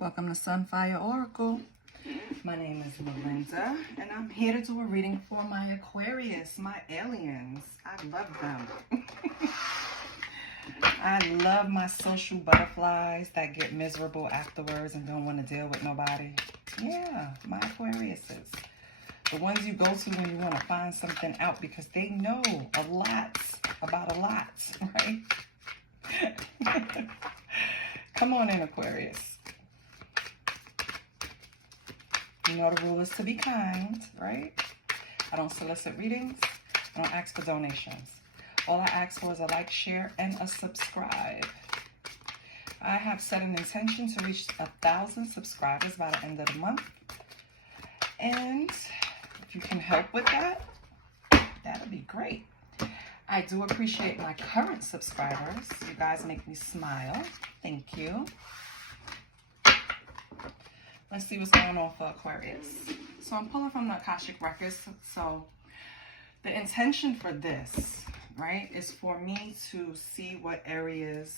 Welcome to Sunfire Oracle. My name is Melinda, and I'm here to do a reading for my Aquarius, my aliens. I love them. I love my social butterflies that get miserable afterwards and don't want to deal with nobody. Yeah, my Aquariuses. The ones you go to when you want to find something out because they know a lot about a lot, right? Come on in, Aquarius. You know the rule is to be kind, right? I don't solicit readings. I don't ask for donations. All I ask for is a like, share, and a subscribe. I have set an intention to reach 1,000 subscribers by the end of the month. And if you can help with that, that'll be great. I do appreciate my current subscribers. You guys make me smile. Thank you. Let's see what's going on for Aquarius. So I'm pulling from the Akashic Records. So the intention for this, right, is for me to see what areas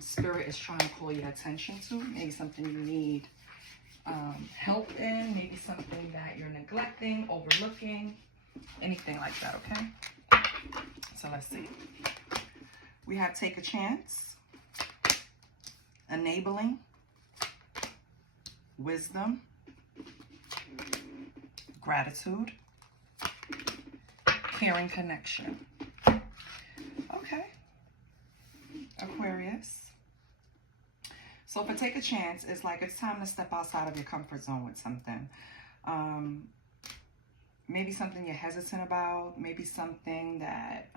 Spirit is trying to call your attention to. Maybe something you need help in. Maybe something that you're neglecting, overlooking. Anything like that, okay? So let's see. We have Take a Chance, Enabling, Wisdom, Gratitude, Caring Connection. Okay, Aquarius. So for Take a Chance, it's like it's time to step outside of your comfort zone with something. Maybe something you're hesitant about, maybe something that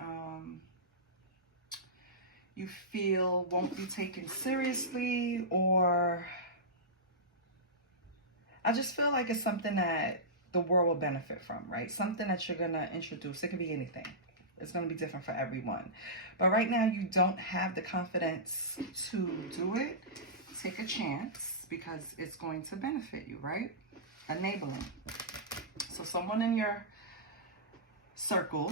you feel won't be taken seriously, or I just feel like it's something that the world will benefit from, right? Something that you're going to introduce. It could be anything. It's going to be different for everyone. But right now, you don't have the confidence to do it. Take a chance because it's going to benefit you, right? Enabling. So someone in your circle,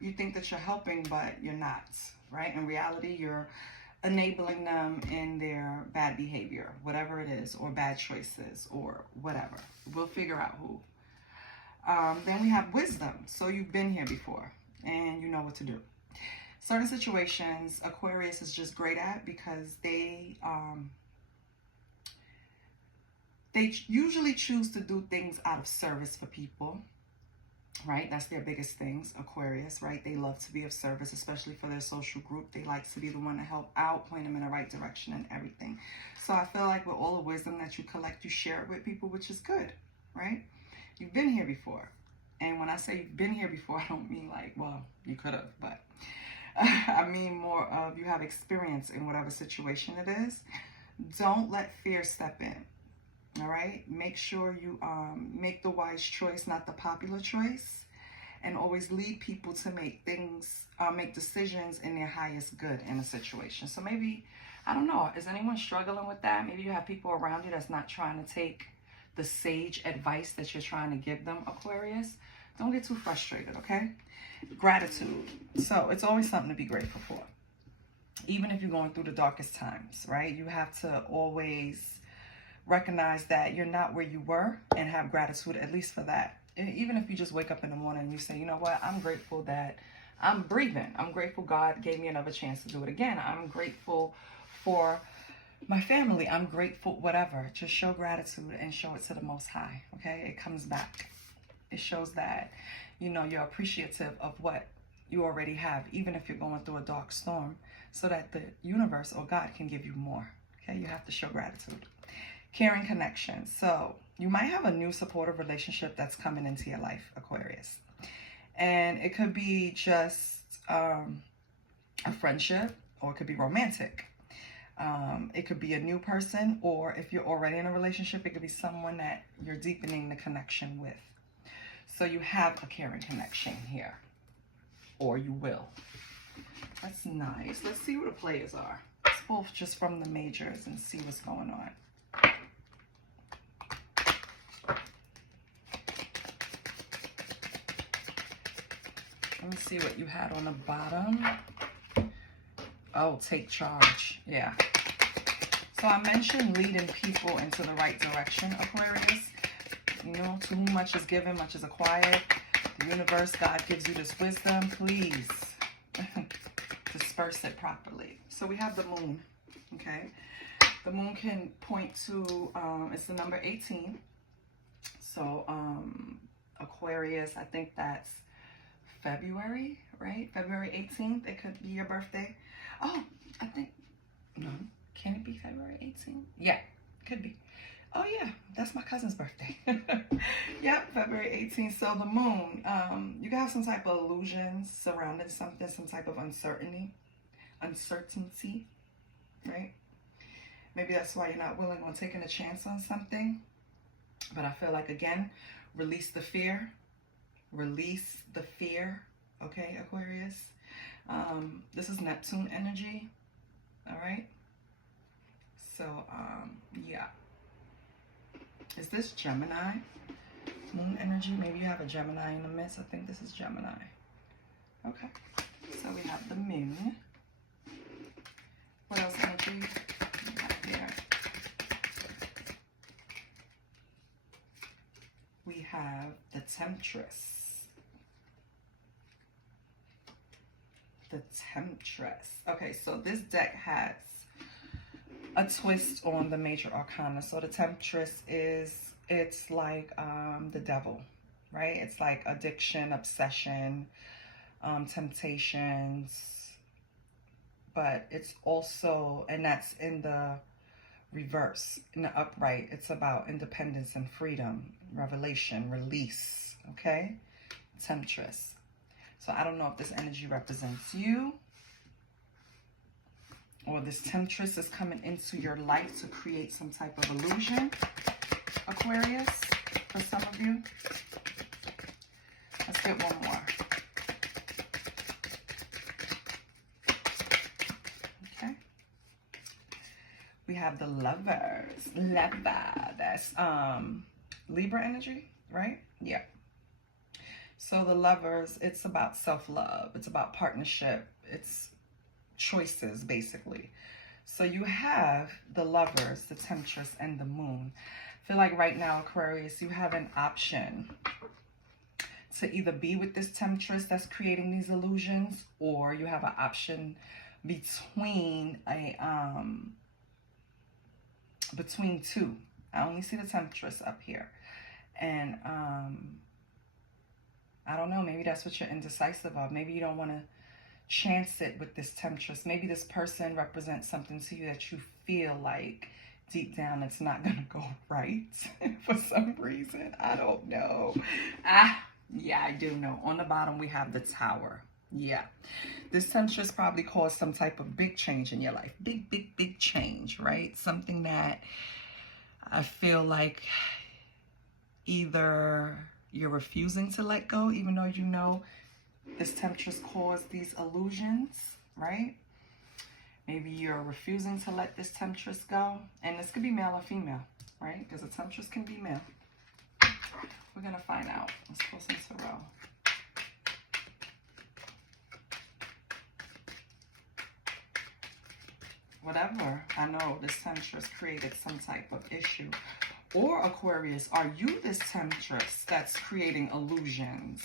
you think that you're helping, but you're not, right? In reality, you're enabling them in their bad behavior, whatever it is, or bad choices, or whatever. We'll figure out who. Then we have Wisdom. So you've been here before, and you know what to do. Certain situations, Aquarius is just great at because they usually choose to do things out of service for people, right? That's their biggest things, Aquarius, right? They love to be of service, especially for their social group. They like to be the one to help out, point them in the right direction and everything. So I feel like with all the wisdom that you collect, you share it with people, which is good, right? You've been here before. And when I say you've been here before, I don't mean like, well, you could have, but I mean more of you have experience in whatever situation it is. Don't let fear step in. All right, make sure you make the wise choice, not the popular choice, and always lead people to make decisions in their highest good in a situation. So maybe, I don't know, is anyone struggling with that? Maybe you have people around you that's not trying to take the sage advice that you're trying to give them, Aquarius. Don't get too frustrated, okay? Gratitude. So it's always something to be grateful for. Even if you're going through the darkest times, right? You have to always recognize that you're not where you were and have gratitude at least for that. Even if you just wake up in the morning and you say, you know what, I'm grateful that I'm breathing. I'm grateful God gave me another chance to do it again. I'm grateful for my family. I'm grateful, whatever. Just show gratitude and show it to the Most High, okay? It comes back. It shows that, you know, you're appreciative of what you already have, even if you're going through a dark storm, so that the universe or God can give you more, okay? You have to show gratitude. Caring connection. So you might have a new supportive relationship that's coming into your life, Aquarius. And it could be just a friendship, or it could be romantic. It could be a new person, or if you're already in a relationship, it could be someone that you're deepening the connection with. So you have a caring connection here, or you will. That's nice. Let's see who the players are. Let's pull just from the majors and see what's going on. Let me see what you had on the bottom. Oh, take charge. Yeah. So I mentioned leading people into the right direction, Aquarius. You know, to whom much is given, much is acquired. The universe, God gives you this wisdom. Please disperse it properly. So we have the moon, okay? The moon can point to, it's the number 18. So Aquarius, I think that's February, right? February 18th, it could be your birthday. Oh, I think, no, can it be February 18th? Yeah, could be. Oh yeah, that's my cousin's birthday. Yep, February 18th. So the moon, you can have some type of illusions surrounding something, some type of uncertainty, right? Maybe that's why you're not willing on taking a chance on something. But I feel like, again, release the fear. Release the fear, okay, Aquarius? This is Neptune energy, all right? So, yeah. Is this Gemini? Moon energy? Maybe you have a Gemini in the midst. I think this is Gemini. Okay. So we have the moon. What else energy we have here? We have the Temptress. The Temptress. Okay, so this deck has a twist on the major arcana. So the Temptress is, it's like the devil, right? It's like addiction, obsession, temptations, but it's also, and that's in the reverse. In the upright, it's about independence and freedom, revelation, release, okay? Temptress. So I don't know if this energy represents you, or this Temptress is coming into your life to create some type of illusion, Aquarius, for some of you. Let's get one more. Okay. We have the Lovers. Lover. That's Libra energy, right? Yeah. So the Lovers, it's about self-love. It's about partnership. It's choices, basically. So you have the Lovers, the Temptress, and the Moon. I feel like right now, Aquarius, you have an option to either be with this Temptress that's creating these illusions, or you have an option between between two. I only see the Temptress up here, and I don't know, maybe that's what you're indecisive of. Maybe you don't want to chance it with this Temptress. Maybe this person represents something to you that you feel like deep down it's not gonna go right for some reason. I don't know. Yeah, I do know. On the bottom we have the Tower. Yeah, this Temptress probably caused some type of big change in your life. Big change, right? Something that I feel like either you're refusing to let go, even though you know this Temptress caused these illusions, right? Maybe you're refusing to let this Temptress go. And this could be male or female, right? Because a Temptress can be male. We're going to find out. Let's pull some tarot. Whatever, I know this Temptress created some type of issue. Or Aquarius, are you this Temptress that's creating illusions?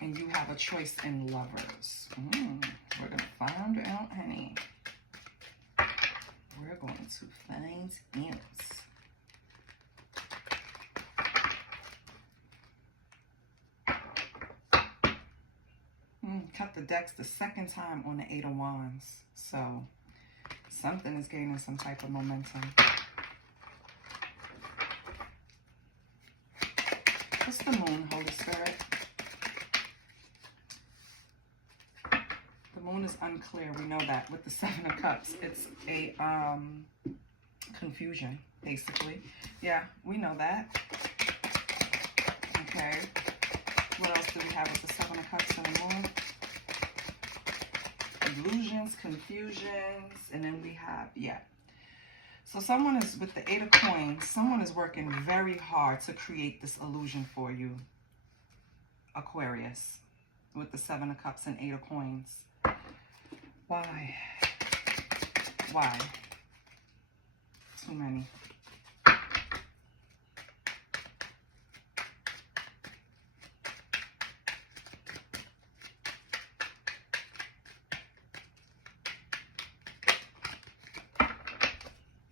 And you have a choice in Lovers. We're going to find out, honey. We're going to find out. Cut the decks the second time on the Eight of Wands. So something is gaining some type of momentum. What's the Moon, Holy Spirit? The Moon is unclear. We know that with the Seven of Cups. It's a confusion, basically. Yeah, we know that. Okay. What else do we have with the Seven of Cups and the Moon? Illusions, confusions, and then we have, yeah. So someone is, with the Eight of Coins, someone is working very hard to create this illusion for you, Aquarius, with the Seven of Cups and Eight of Coins. Why? Why? too many.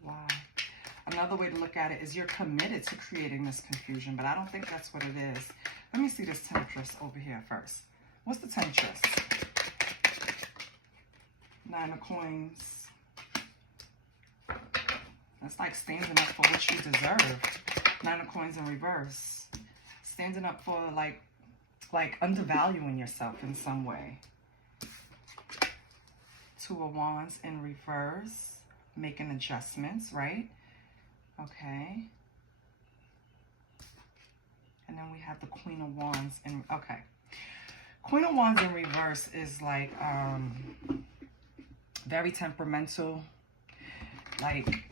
Wow. Another way to look at it is you're committed to creating this confusion, but I don't think that's what it is. Let me see this Temptress over here first. What's the Temptress? 9 of Coins. That's like standing up for what you deserve. 9 of Coins in reverse. Standing up for like undervaluing yourself in some way. 2 of Wands in reverse. Making adjustments, right? Okay. And then we have the Queen of Wands in, okay. Queen of Wands in reverse is like very temperamental. Like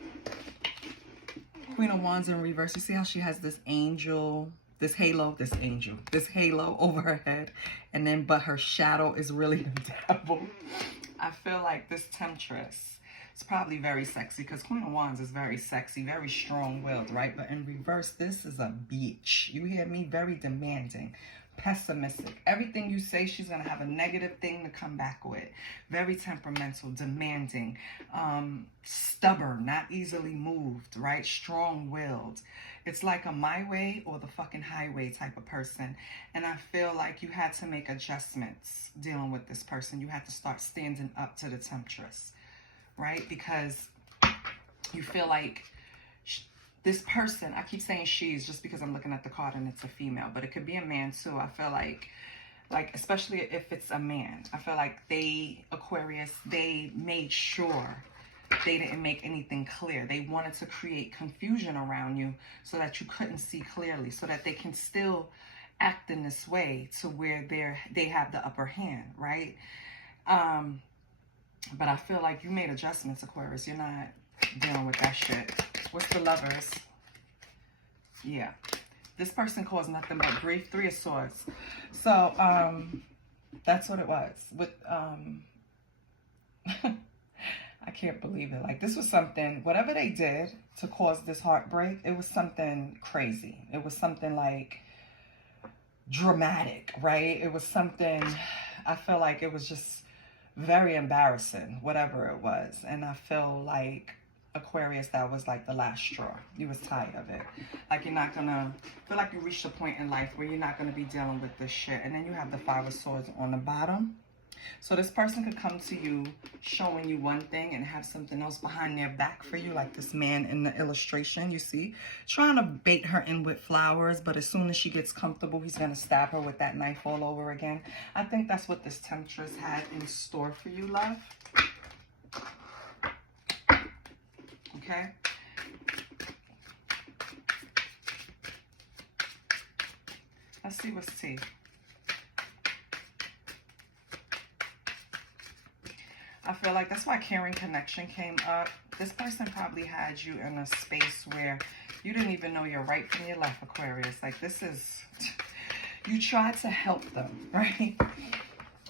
Queen of Wands in reverse. You see how she has this angel, this halo over her head, and then but her shadow is really the devil. I feel like this Temptress, it's probably very sexy because Queen of Wands is very sexy, very strong-willed, right? But in reverse, this is a bitch. You hear me? Very demanding, pessimistic. Everything you say, she's going to have a negative thing to come back with. Very temperamental, demanding, stubborn, not easily moved, right? Strong-willed. It's like a my way or the fucking highway type of person. And I feel like you had to make adjustments dealing with this person. You had to start standing up to the Temptress. Right? Because you feel like this person, I keep saying she's just because I'm looking at the card and it's a female, but it could be a man too. I feel like especially if it's a man, I feel like Aquarius, they made sure they didn't make anything clear. They wanted to create confusion around you so that you couldn't see clearly, so that they can still act in this way to where they have the upper hand, right? But I feel like you made adjustments, Aquarius. You're not dealing with that shit. What's the Lovers? Yeah. This person caused nothing but grief. 3 of Swords. So, that's what it was. With, I can't believe it. Like, this was something, whatever they did to cause this heartbreak, it was something crazy. It was something, like, dramatic, right? It was something, I feel like it was just very embarrassing, whatever it was. And I feel like, Aquarius, that was like the last straw. You was tired of it. Like you're not gonna, feel like you reached a point in life where you're not gonna be dealing with this shit. And then you have the 5 of Swords on the bottom. So this person could come to you showing you one thing and have something else behind their back for you, like this man in the illustration, you see, trying to bait her in with flowers, but as soon as she gets comfortable, he's going to stab her with that knife all over again. I think that's what this Temptress had in store for you, love. Okay? Let's see what's tea. I feel like that's why caring connection came up. This person probably had you in a space where you didn't even know your right from your left, Aquarius. Like this is, you tried to help them, right?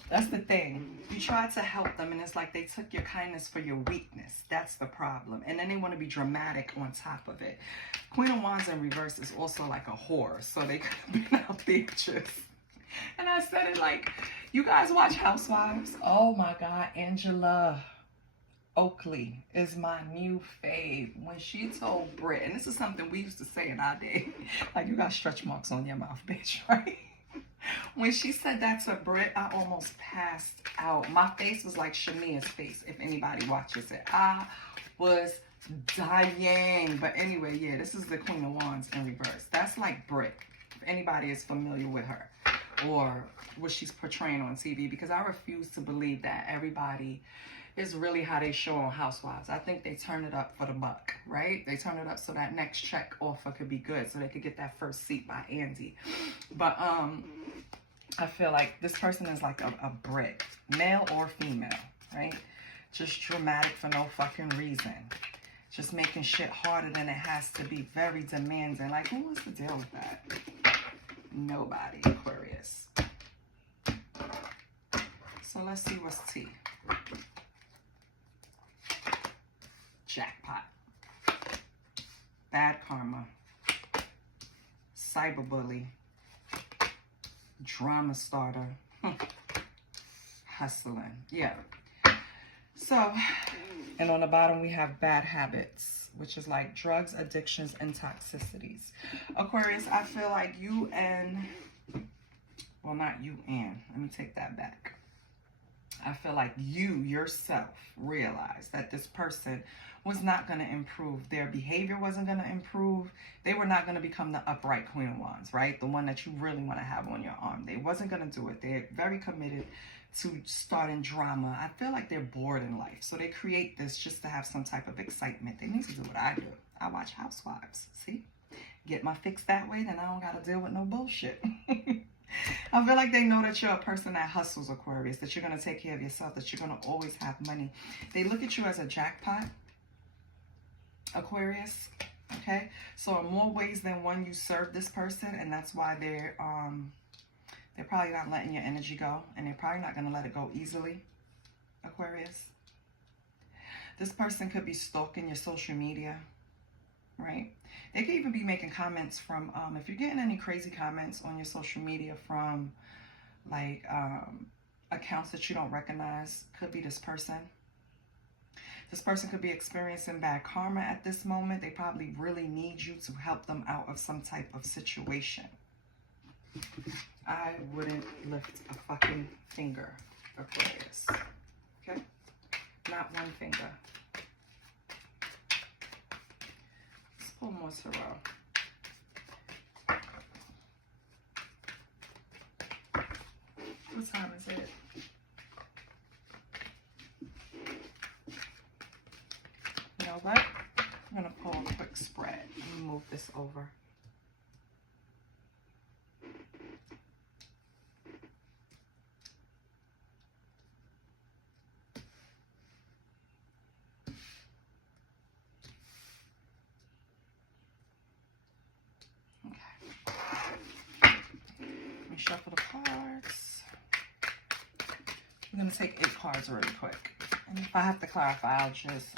That's the thing. You tried to help them and it's like they took your kindness for your weakness. That's the problem. And then they want to be dramatic on top of it. Queen of Wands in reverse is also like a whore. So they could have been out there just... And I said it like, you guys watch Housewives? Oh my God, Angela Oakley is my new fave. When she told Britt, and this is something we used to say in our day, like you got stretch marks on your mouth, bitch, right? When she said that to Britt, I almost passed out. My face was like Shamia's face, if anybody watches it. I was dying. But anyway, yeah, this is the Queen of Wands in reverse. That's like Britt, if anybody is familiar with her or what she's portraying on TV, because I refuse to believe that everybody is really how they show on Housewives. I think they turn it up for the buck, right? They turn it up so that next check offer could be good, so they could get that first seat by Andy. But I feel like this person is like a brick, male or female, right? Just dramatic for no fucking reason. Just making shit harder than it has to be. Very demanding. Like, who wants to deal with that? Nobody, Aquarius. So let's see what's tea. Jackpot. bad karma, cyberbully, drama starter, hustling. Yeah. So, and on the bottom we have bad habits, which is like drugs, addictions, and toxicities. Aquarius, I feel like you and, well, not you and, let me take that back. I feel like you yourself realized that this person was not going to improve. Their behavior wasn't going to improve. They were not going to become the upright Queen of Wands, right? The one that you really want to have on your arm. They wasn't going to do it. They're very committed to starting drama. I feel like they're bored in life. So they create this just to have some type of excitement. They need to do what I do. I watch Housewives. See? Get my fix that way, then I don't got to deal with no bullshit. I feel like they know that you're a person that hustles, Aquarius, that you're going to take care of yourself, that you're going to always have money. They look at you as a jackpot, Aquarius, okay? So in more ways than one, you serve this person, and that's why they're probably not letting your energy go, and they're probably not going to let it go easily, Aquarius. This person could be stalking your social media, right? They could even be making comments from, if you're getting any crazy comments on your social media from like accounts that you don't recognize, could be this person. This person could be experiencing bad karma at this moment. They probably really need you to help them out of some type of situation. I wouldn't lift a fucking finger, Aquarius. Okay? Not one finger. Let's pull more tarot. What time is it? You know what? I'm going to pull a quick spread. Let me move this over. Shuffle the cards. We're going to take 8 cards really quick. And if I have to clarify, I'll just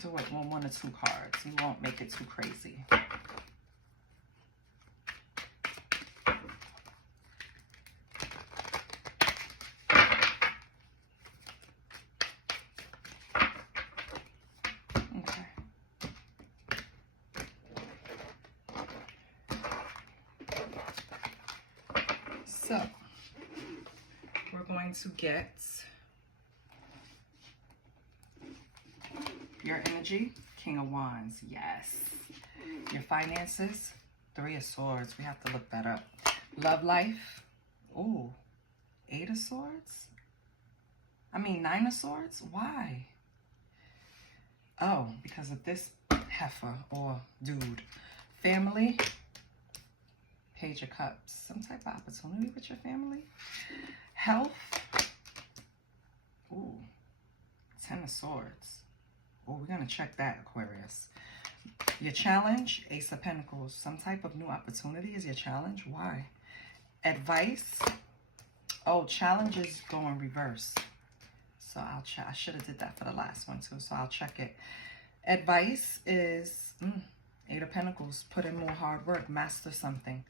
do it on 1 or 2 cards. You won't make it too crazy. So, we're going to get your energy, King of Wands, yes. Your finances, 3 of Swords, we have to look that up. Love life, ooh, 8 of Swords? I mean 9 of Swords, why? Oh, because of this heifer or dude. Family, Page of Cups, some type of opportunity with your family. Health, ooh, 10 of Swords. Oh, we're going to check that, Aquarius. Your challenge, Ace of Pentacles, some type of new opportunity is your challenge. Why? Advice, oh, challenges go in reverse. So I'll check. I should have did that for the last one too, so I'll check it. Advice is 8 of Pentacles, put in more hard work, master something.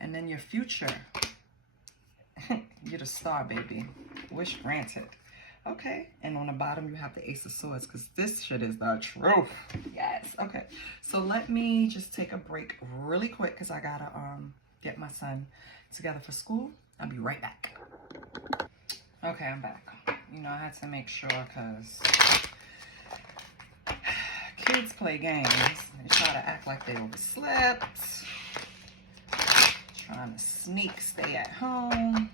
And then your future, you're the star, baby. Wish granted. Okay, and on the bottom you have the Ace of Swords, because this shit is the truth. Yes, okay. So let me just take a break really quick, because I gotta get my son together for school. I'll be right back. Okay, I'm back. You know, I had to make sure, because kids play games. They try to act like they overslept. Trying to sneak stay at home.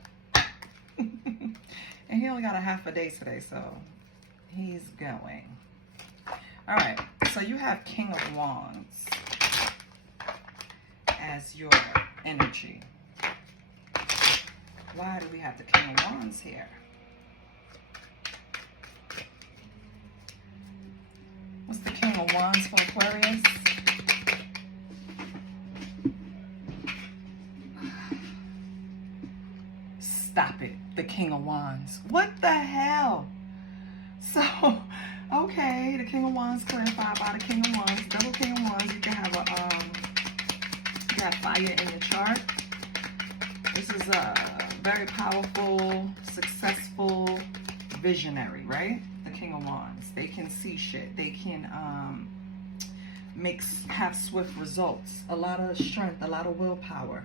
And he only got a half a day today, so he's going. All right, so you have King of Wands as your energy. Why do we have the King of Wands here? What's the King of Wands for Aquarius? Stop it. The King of Wands. What the hell? So, okay, the King of Wands Wands clarified by the King of Wands. Double King of Wands, you can have you have fire in your chart. This is a very powerful, successful visionary, right? The King of Wands. They can see shit. They can have swift results. A lot of strength, a lot of willpower,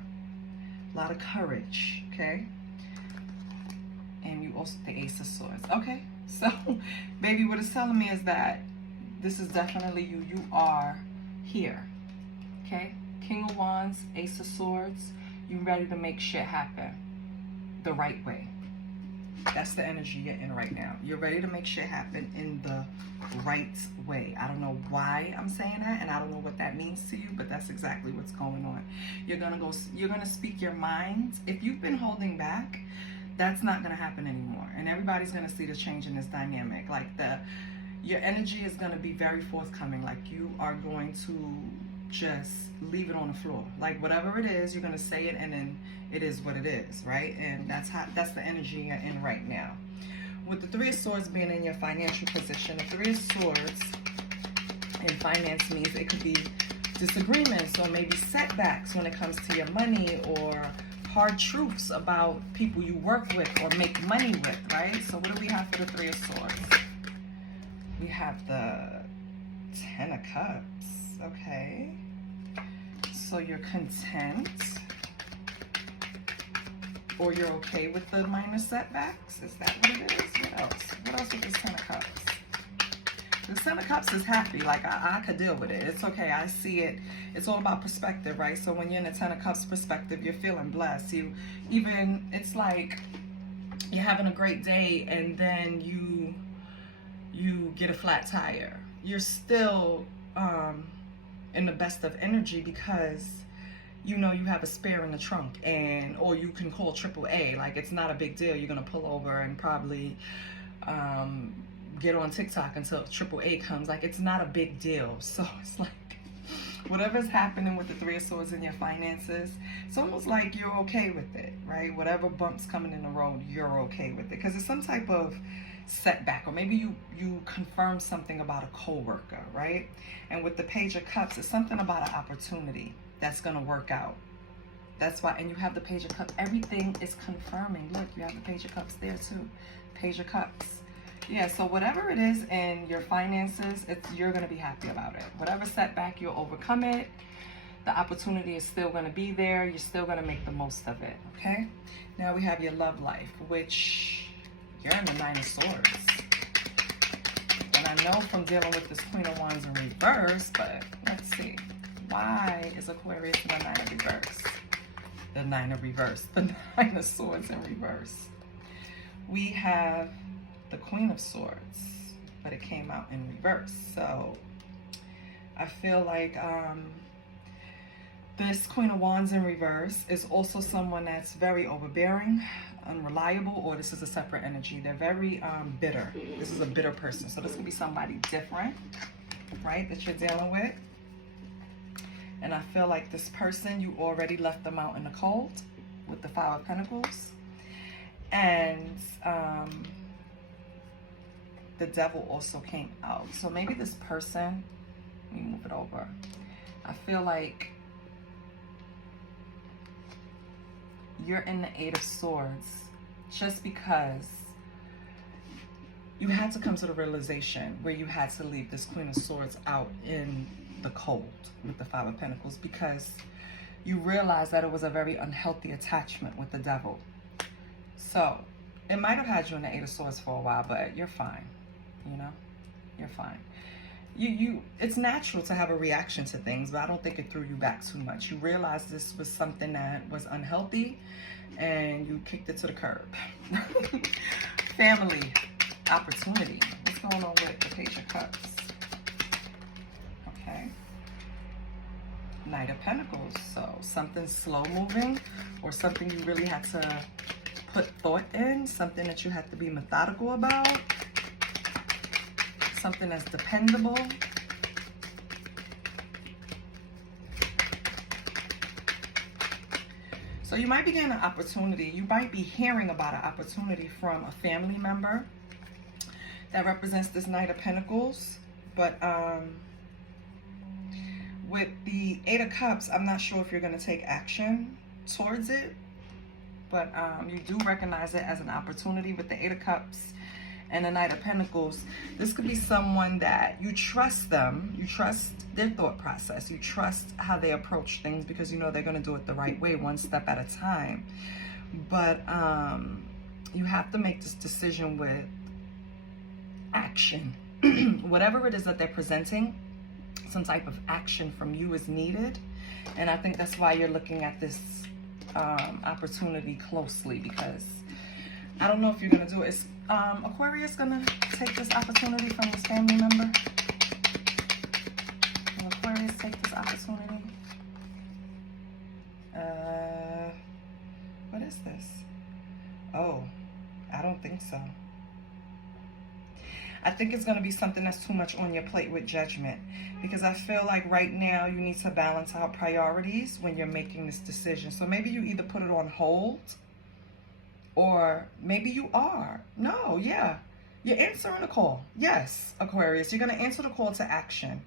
a lot of courage, okay? And you also, the Ace of Swords. Okay, so baby, what it's telling me is that this is definitely you. You are here, okay? King of Wands, Ace of Swords. You ready to make shit happen the right way. That's the energy you're in right now. You're ready to make shit happen in the right way. I don't know why I'm saying that, and I don't know what that means to you, but that's exactly what's going on. You're gonna speak your mind. If you've been holding back, that's not gonna happen anymore. And everybody's gonna see the change in this dynamic. Like your energy is gonna be very forthcoming. Like you are going to just leave it on the floor. Like whatever it is, you're gonna say it, and then it is what it is, right? And that's the energy you're in right now. With the Three of Swords being in your financial position, the Three of Swords in finance means it could be disagreements or maybe setbacks when it comes to your money, or hard truths about people you work with or make money with, right? So what do we have for the Three of Swords? We have the Ten of Cups, okay? So you're content, or you're okay with the minor setbacks? Is that what it is? What else? What else with this Ten of Cups? The Ten of Cups is happy. Like, I could deal with it. It's okay. I see it. It's all about perspective, right? So when you're in the Ten of Cups perspective, you're feeling blessed. It's like you're having a great day, and then you get a flat tire. You're still in the best of energy because you know you have a spare in the trunk, or you can call AAA. Like, it's not a big deal. You're gonna pull over and probably get on TikTok until AAA comes. Like, it's not a big deal. So it's like whatever's happening with the Three of Swords in your finances, it's almost like you're okay with it, right? Whatever bumps coming in the road, you're okay with it because it's some type of setback, or maybe you confirm something about a coworker, right? And with the Page of Cups, it's something about an opportunity that's gonna work out. That's why, and you have the Page of Cups. Everything is confirming. Look, you have the Page of Cups there too. Page of Cups. Yeah, so whatever it is in your finances, you're gonna be happy about it. Whatever setback, you'll overcome it. The opportunity is still gonna be there. You're still gonna make the most of it, okay? Now we have your love life, which you're in the Nine of Swords. And I know from dealing with this Queen of Wands in reverse, but let's see. Why is Aquarius in the Nine of Reverse? The Nine of Reverse. The Nine of Swords in reverse. We have the Queen of Swords, but it came out in reverse. So I feel like this Queen of Wands in reverse is also someone that's very overbearing, unreliable, or this is a separate energy. They're very bitter. This is a bitter person. So this could be somebody different, right, that you're dealing with. And I feel like this person, you already left them out in the cold with the Five of Pentacles. And the Devil also came out. So maybe this person, let me move it over. I feel like you're in the Eight of Swords just because you had to come to the realization where you had to leave this Queen of Swords out in the cold with the Five of Pentacles, because you realized that it was a very unhealthy attachment with the Devil. So it might have had you in the Eight of Swords for a while, but you're fine. You know, you're fine. It's natural to have a reaction to things, but I don't think it threw you back too much. You realized this was something that was unhealthy, and you kicked it to the curb. Family, opportunity. What's going on with the Page of Cups? Okay. Knight of Pentacles. So something slow moving, or something you really had to put thought in, something that you had to be methodical about, something that's dependable. So you might be getting an opportunity. You might be hearing about an opportunity from a family member that represents this Knight of Pentacles, But with the Eight of Cups, I'm not sure if you're going to take action towards it, but you do recognize it as an opportunity with the Eight of Cups and the Knight of Pentacles. This could be someone that you trust them, you trust their thought process, you trust how they approach things, because you know they're going to do it the right way, one step at a time. But you have to make this decision with action. Whatever it is that they're presenting, some type of action from you is needed. And I think that's why you're looking at this opportunity closely, because I don't know if you're going to do it. Is Aquarius going to take this opportunity from his family member? Will Aquarius take this opportunity? What is this? Oh, I don't think so. I think it's going to be something that's too much on your plate with Judgment, because I feel like right now you need to balance out priorities when you're making this decision. So maybe you either put it on hold, or maybe you are. No, yeah. You're answering the call. Yes, Aquarius, you're going to answer the call to action.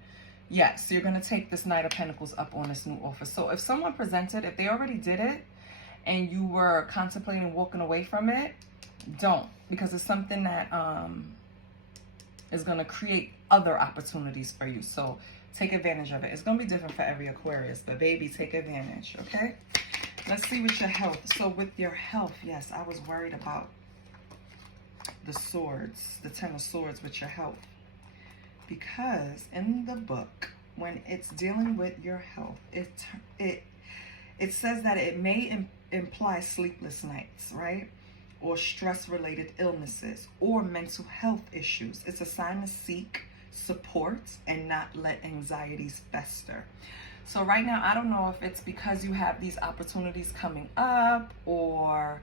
Yes, you're going to take this Knight of Pentacles up on this new offer. So if someone presented, if they already did it and you were contemplating walking away from it, don't, because it's something that is going to create other opportunities for you. So take advantage of it. It's going to be different for every Aquarius, but baby, take advantage, okay? Let's see with your health. So with your health, yes, I was worried about the swords, the Ten of Swords with your health. Because in the book, when it's dealing with your health, it says that it may imply sleepless nights, right? Or stress-related illnesses or mental health issues. It's a sign to seek support and not let anxieties fester. So right now, I don't know if it's because you have these opportunities coming up, or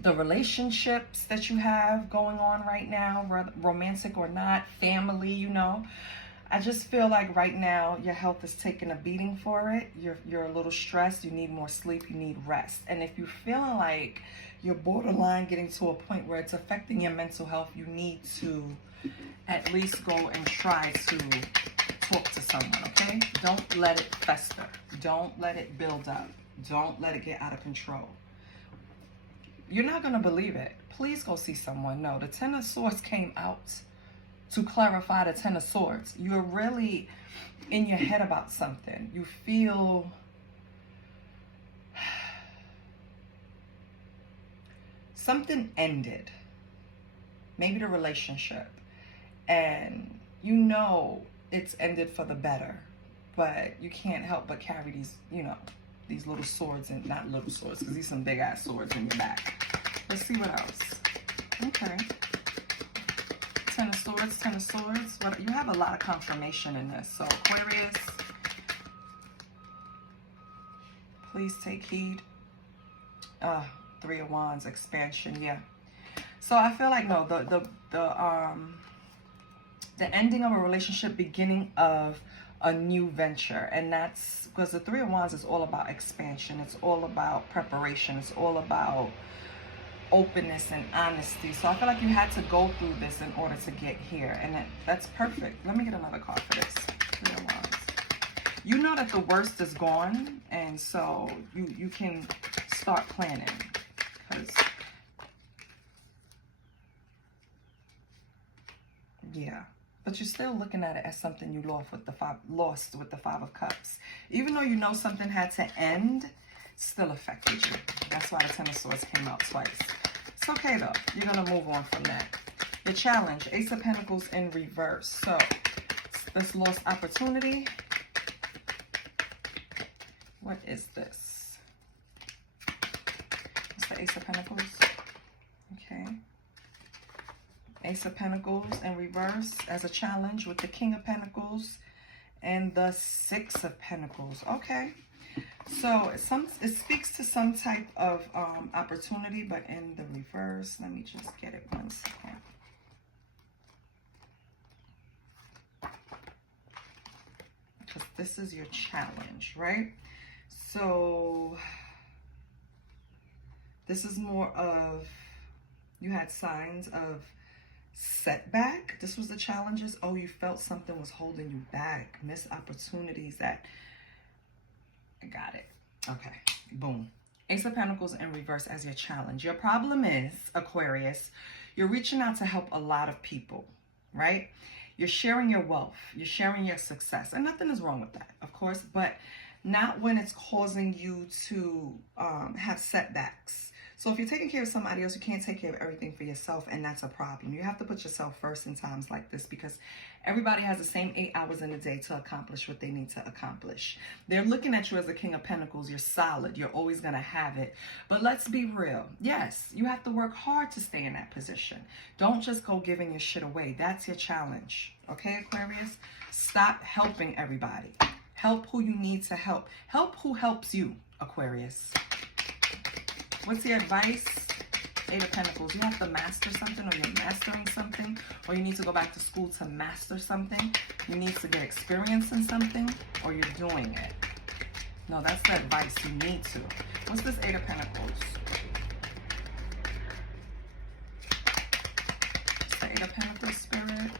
the relationships that you have going on right now, romantic or not, family, you know. I just feel like right now your health is taking a beating for it. You're a little stressed. You need more sleep. You need rest. And if you're feeling like you're borderline getting to a point where it's affecting your mental health, you need to at least go and try to talk to someone, okay? Don't let it fester. Don't let it build up. Don't let it get out of control. You're not going to believe it. Please go see someone. No, the Ten of Swords came out to clarify the Ten of Swords. You're really in your head about something. You feel something ended. Maybe the relationship. And you know it's ended for the better. But you can't help but carry these, you know, these little swords, and not little swords, because these some big ass swords in your back. Let's see what else. Okay. Ten of Swords, Ten of Swords. What, you have a lot of confirmation in this. So Aquarius, please take heed. Three of Wands, expansion, yeah. So I feel like no, the ending of a relationship, beginning of a new venture. And that's because the Three of Wands is all about expansion. It's all about preparation. It's all about openness and honesty. So I feel like you had to go through this in order to get here, and that's perfect. Let me get another card for this. Three of Wands. You know that the worst is gone, and so you can start planning, because yeah, but you're still looking at it as something you lost with the Five of Cups. Even though you know something had to end, still affected you. That's why the Ten of Swords came out twice. It's okay though. You're going to move on from that. The challenge, Ace of Pentacles in reverse. So, this lost opportunity. What is this? It's the Ace of Pentacles. Okay. Ace of Pentacles in reverse as a challenge with the King of Pentacles and the Six of Pentacles. Okay. So it speaks to some type of opportunity, but in the reverse. Let me just get it 1 second. Because this is your challenge, right? So this is more of, you had signs of setback. This was the challenges. Oh, you felt something was holding you back. Missed opportunities that... I got it. Okay, boom. Ace of Pentacles in reverse as your challenge. Your problem is, Aquarius, you're reaching out to help a lot of people, right? You're sharing your wealth. You're sharing your success. And nothing is wrong with that, of course, but not when it's causing you to have setbacks. So if you're taking care of somebody else, you can't take care of everything for yourself, and that's a problem. You have to put yourself first in times like this, because everybody has the same 8 hours in a day to accomplish what they need to accomplish. They're looking at you as the King of Pentacles. You're solid. You're always going to have it. But let's be real. Yes, you have to work hard to stay in that position. Don't just go giving your shit away. That's your challenge. Okay, Aquarius? Stop helping everybody. Help who you need to help. Help who helps you, Aquarius. What's the advice? Eight of Pentacles. You have to master something, or you're mastering something, or you need to go back to school to master something. You need to get experience in something, or you're doing it. No, that's the advice. You need to. What's this Eight of Pentacles? It's the Eight of Pentacles, Spirit.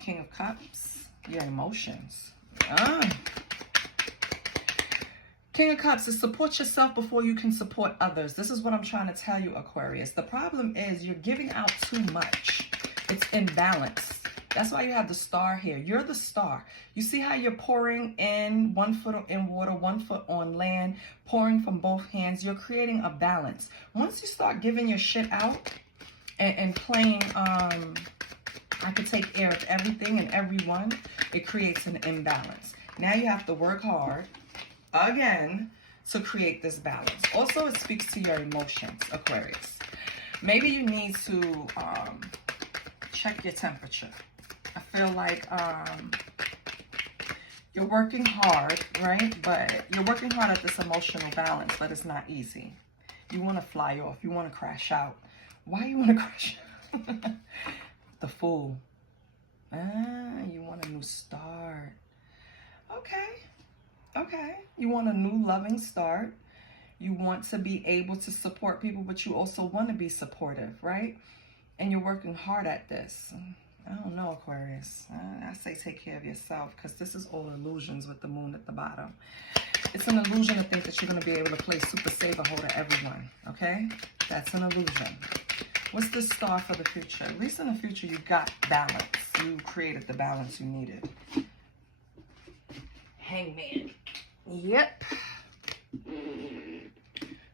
King of Cups. Your emotions. King of Cups is support yourself before you can support others. This is what I'm trying to tell you, Aquarius. The problem is you're giving out too much. It's imbalance. That's why you have the star here. You're the star. You see how you're pouring in 1 foot in water, 1 foot on land, pouring from both hands. You're creating a balance. Once you start giving your shit out and playing, I could take care of everything and everyone, it creates an imbalance. Now you have to work hard again to create this balance. Also, it speaks to your emotions, Aquarius. Maybe you need to check your temperature. I feel like you're working hard, right? But you're working hard at this emotional balance, but it's not easy. You want to fly off. You want to crash out. Why you want to crash out? The Fool. You want a new start. Okay. You want a new loving start. You want to be able to support people, but you also want to be supportive, right? And you're working hard at this. I don't know, Aquarius. I say take care of yourself, because this is all illusions with the moon at the bottom. It's an illusion to think that you're going to be able to play super saver hold to everyone, okay? That's an illusion. What's the star for the future? At least in the future, you got balance. You created the balance you needed. Hangman. Yep.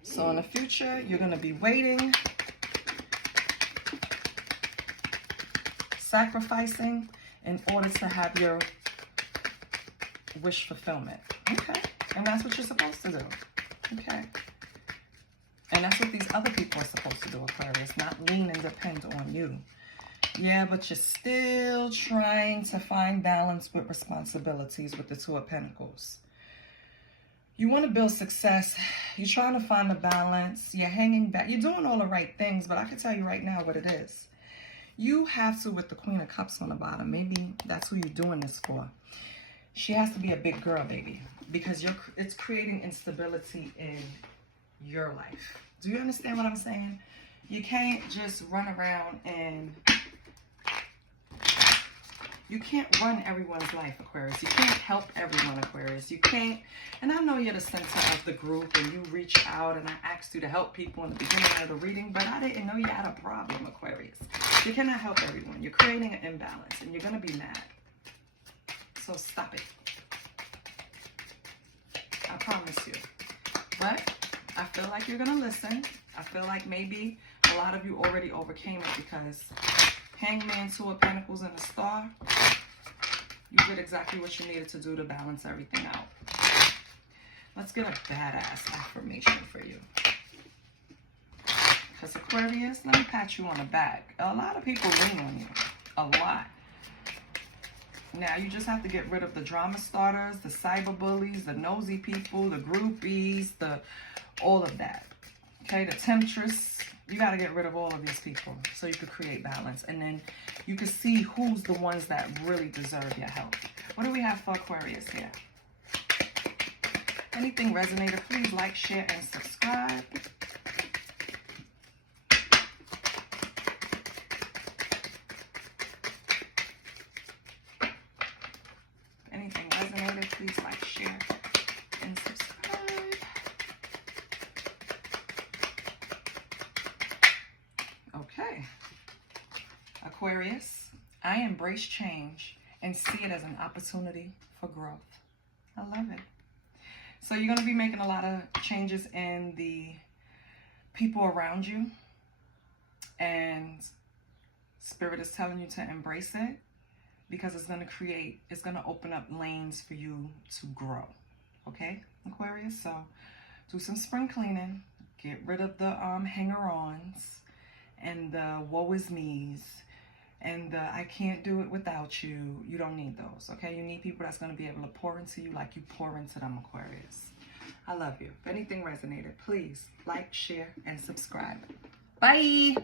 So in the future, you're going to be waiting, sacrificing in order to have your wish fulfillment. Okay. And that's what you're supposed to do. Okay. And that's what these other people are supposed to do, Aquarius, not lean and depend on you. Yeah, but you're still trying to find balance with responsibilities with the Two of Pentacles. You want to build success. You're trying to find a balance. You're hanging back. You're doing all the right things, but I can tell you right now what it is. You have to, with the Queen of Cups on the bottom, maybe that's who you're doing this for. She has to be a big girl, baby, because it's creating instability in your life. Do you understand what I'm saying? You can't just run around and... You can't run everyone's life, Aquarius. You can't help everyone, Aquarius. You can't... And I know you're the center of the group and you reach out and I asked you to help people in the beginning of the reading, but I didn't know you had a problem, Aquarius. You cannot help everyone. You're creating an imbalance and you're going to be mad. So stop it. I promise you. But I feel like you're going to listen. I feel like maybe a lot of you already overcame it, because Hangman, Two of Pentacles, and the Star, you did exactly what you needed to do to balance everything out. Let's get a badass affirmation for you. Because Aquarius, let me pat you on the back. A lot of people lean on you. A lot. Now, you just have to get rid of the drama starters, the cyber bullies, the nosy people, the groupies, all of that. Okay, the temptress. You got to get rid of all of these people so you could create balance. And then you can see who's the ones that really deserve your help. What do we have for Aquarius here? Anything resonated, please like, share, and subscribe. Please like, share, and subscribe. Okay. Aquarius, I embrace change and see it as an opportunity for growth. I love it. So you're going to be making a lot of changes in the people around you. And Spirit is telling you to embrace it because it's going to open up lanes for you to grow. Okay, Aquarius? So do some spring cleaning. Get rid of the hanger-ons and the woe is me's and the I can't do it without you. You don't need those, okay? You need people that's going to be able to pour into you like you pour into them, Aquarius. I love you. If anything resonated, please like, share, and subscribe. Bye!